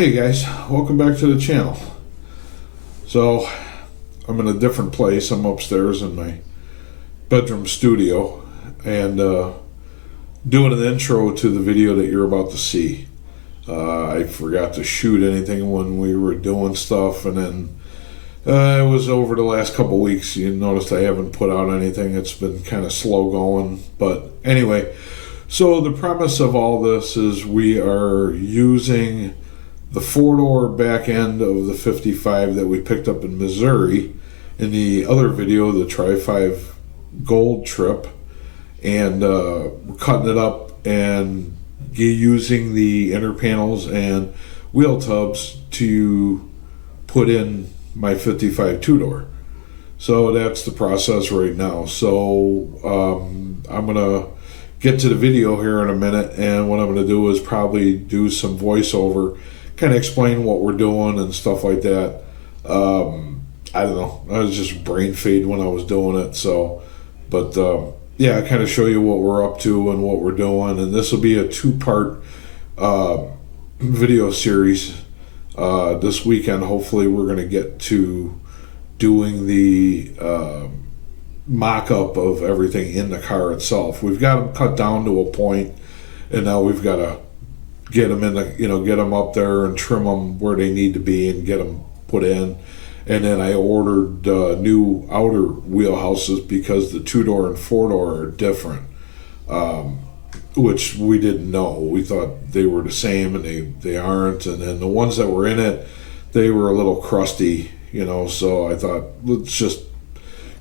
Hey guys, welcome back to the channel. So I'm in a different place. I'm upstairs in my bedroom studio and doing an intro to the video that you're about to see. I forgot to shoot anything when we were doing stuff, and then it was over the last couple weeks. You noticed I haven't put out anything. It's been kind of slow going, but anyway, so the premise of all this is we are using the four-door back end of the 55 that we picked up in Missouri in the other video, the Tri-5 Gold trip, and we're cutting it up and using the inner panels and wheel tubs to put in my 55 two-door. So that's the process right now. So I'm gonna get to the video here in a minute, and what I'm gonna do is probably do some voiceover, kind of explain what we're doing and stuff like that. I don't know, I was just brain fade when I was doing it. So, but yeah, kind of show you what we're up to and what we're doing. And this will be a two-part video series. This weekend, hopefully, we're going to get to doing the mock-up of everything in the car itself. We've got them cut down to a point, and now we've got to get them in the, get them up there and trim them where they need to be and get them put in. And then I ordered new outer wheelhouses because the two-door and four-door are different, which we didn't know. We thought they were the same, and they aren't. And then the ones that were in it, they were a little crusty, so I thought, let's just,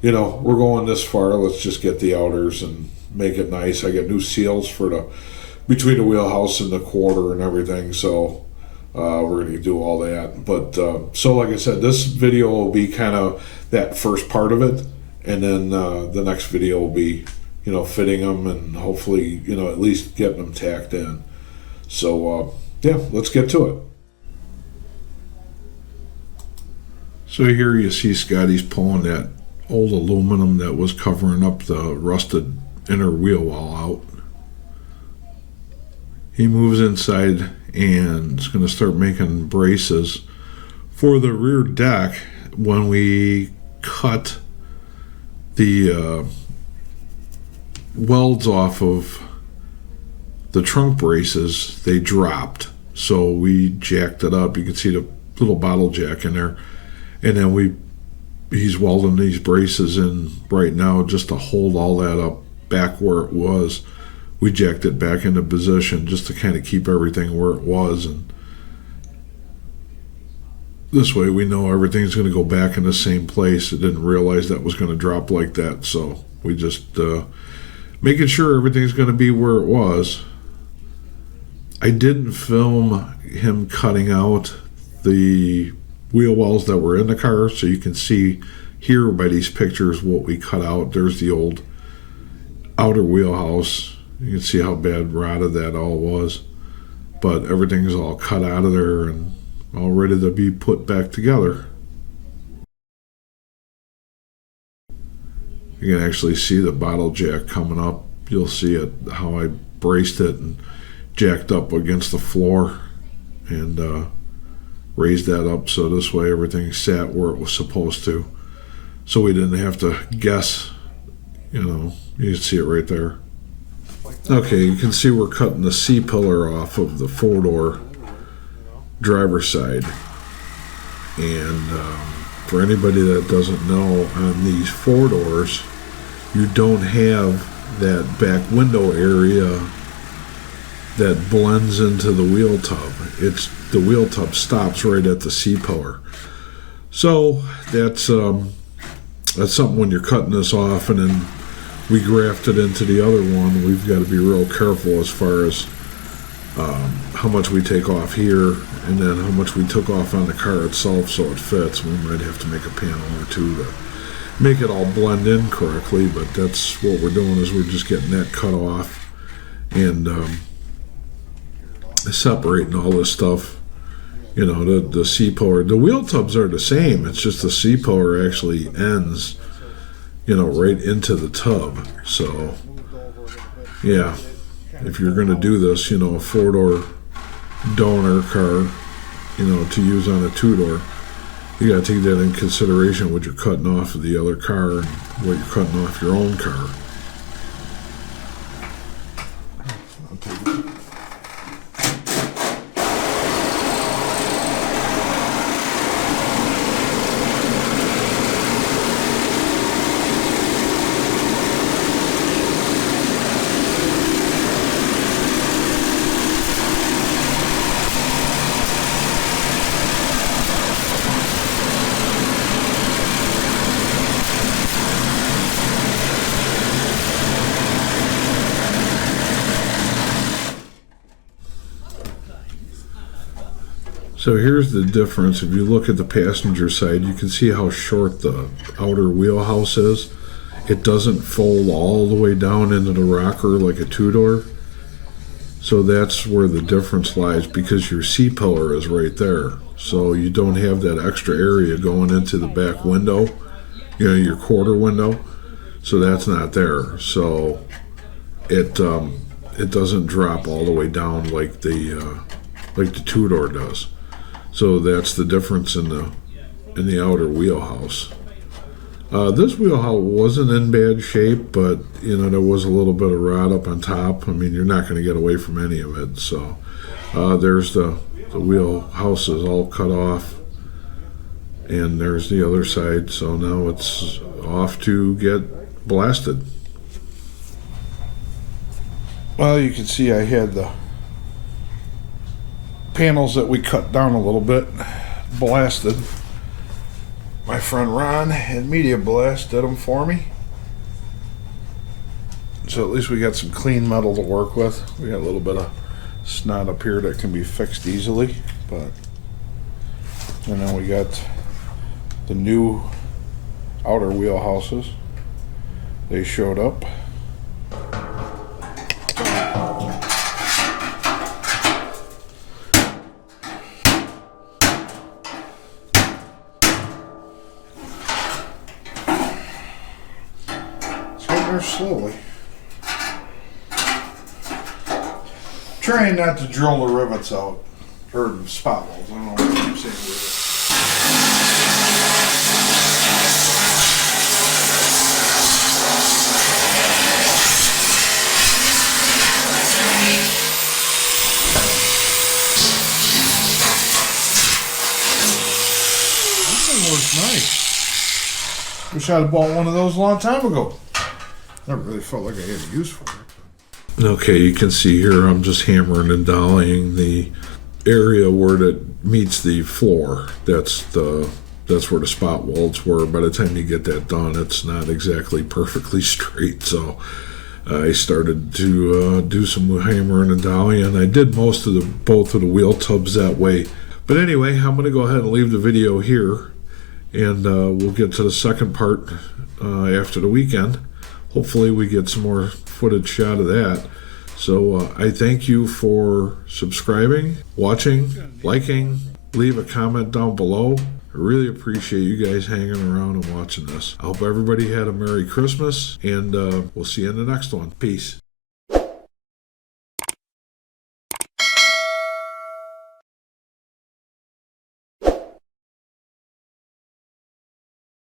we're going this far, let's just get the outers and make it nice. I got new seals for between the wheelhouse and the quarter and everything, so we're going to do all that. But so like I said, this video will be kind of that first part of it, and then the next video will be fitting them and hopefully at least getting them tacked in. So yeah, let's get to it. So here you see Scotty's pulling that old aluminum that was covering up the rusted inner wheel well out. He moves inside and is going to start making braces for the rear deck. When we cut the welds off of the trunk braces, they dropped, so we jacked it up. You can see the little bottle jack in there, and then he's welding these braces in right now just to hold all that up back where it was. We jacked it back into position just to kind of keep everything where it was, and this way we know everything's going to go back in the same place. I didn't realize that was going to drop like that, so we just making sure everything's going to be where it was. I didn't film him cutting out the wheel wells that were in the car, so you can see here by these pictures what we cut out. There's the old outer wheelhouse. You can see how bad rotted that all was, but everything's all cut out of there and all ready to be put back together. You can actually see the bottle jack coming up. You'll see it, how I braced it and jacked up against the floor and raised that up so this way everything sat where it was supposed to, so we didn't have to guess. You can see it right there. Okay, you can see we're cutting the C-pillar off of the four-door driver's side. And for anybody that doesn't know, on these four doors, you don't have that back window area that blends into the wheel tub. The wheel tub stops right at the C-pillar. So that's something when you're cutting this off and then we grafted into the other one, we've got to be real careful as far as how much we take off here and then how much we took off on the car itself so it fits. We might have to make a panel or two to make it all blend in correctly, but that's what we're doing, is we're just getting that cut off and separating all this stuff. The C-pillar, the wheel tubs are the same, it's just the C-pillar actually ends right into the tub. So yeah, if you're going to do this, a four-door donor car, to use on a two-door. You got to take that in consideration what you're cutting off of the other car and what you're cutting off your own car. I'll take it. So here's the difference. If you look at the passenger side, you can see how short the outer wheelhouse is. It doesn't fold all the way down into the rocker like a two-door. So that's where the difference lies, because your C-pillar is right there. So you don't have that extra area going into the back window, your quarter window. So that's not there. So it doesn't drop all the way down like the two-door does. So that's the difference in the outer wheelhouse. This wheelhouse wasn't in bad shape, but there was a little bit of rot up on top. I mean, you're not going to get away from any of it. So there's the wheelhouse is all cut off, and there's the other side. So now it's off to get blasted. Well, you can see I had the panels that we cut down a little bit blasted. My friend Ron had Media Blast did them for me, so at least we got some clean metal to work with. We got a little bit of snot up here that can be fixed easily, and then we got the new outer wheelhouses. They showed up. Slowly. Trying not to drill the rivets out, or spot welds. I don't know what I'm saying with it. This thing works nice. Wish I'd have bought one of those a long time ago. Never really felt like I had a use for it. Okay, you can see here I'm just hammering and dollying the area where it meets the floor. That's where the spot welds were. By the time you get that done, it's not exactly perfectly straight. So I started to do some hammering and dollying. I did both of the wheel tubs that way. But anyway, I'm going to go ahead and leave the video here, and we'll get to the second part after the weekend. Hopefully we get some more footage shot of that. So I thank you for subscribing, watching, liking. Leave a comment down below. I really appreciate you guys hanging around and watching this. I hope everybody had a Merry Christmas, and we'll see you in the next one. Peace.